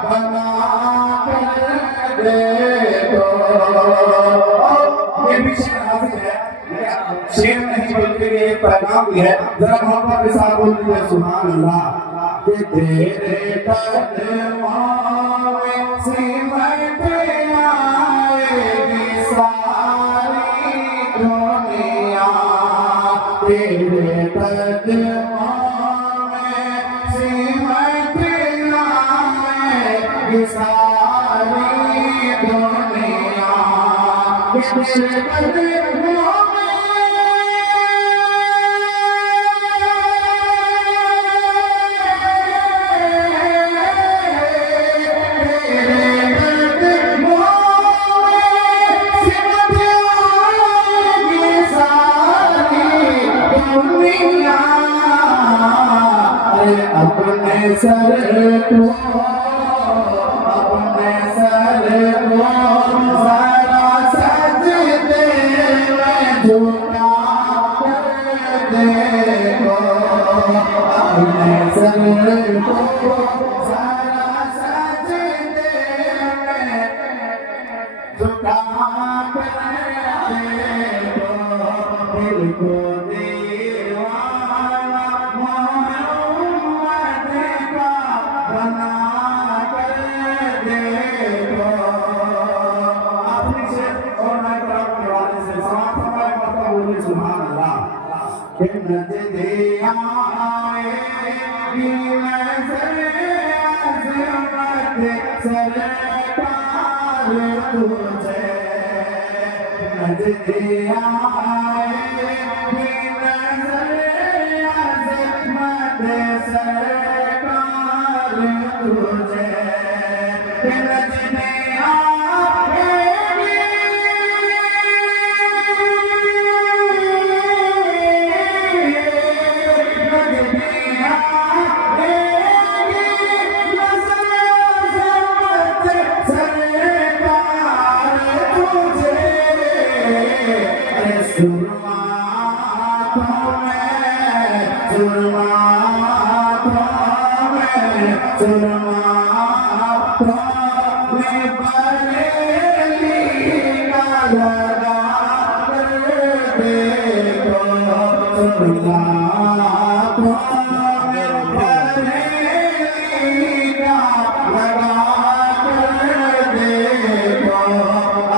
बना कर देखो। ये भी शेर हाजिर है, शेर नहीं बल्कि ये पैगाम भी है। जरा मोहब्बत के साथ बोल दीजिए सुभान अल्लाह। कि तेरे कदमों में सिमट आएगी सारी दुनिया, तेरे कदमों में सिमट आएगी सारी दुनिया, तेरे कदमों अपने सर को जरा सजदे में झुका कर देखो। अपने सर को जरा सजदे में झुका कर देखो। दिल को सुभान अल्लाह। नज़रिया आएगी नज़र अज़मत सरकार तुझे, नज़रिया आएगी नज़र अज़मत सरकार तुझे।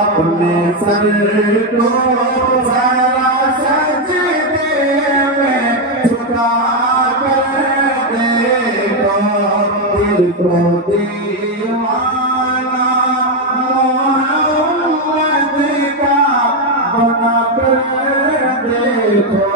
अपने सर को जरा सजदे में झुका कर देखो। दिल को दीवाना मोहम्मद का बना कर देखो।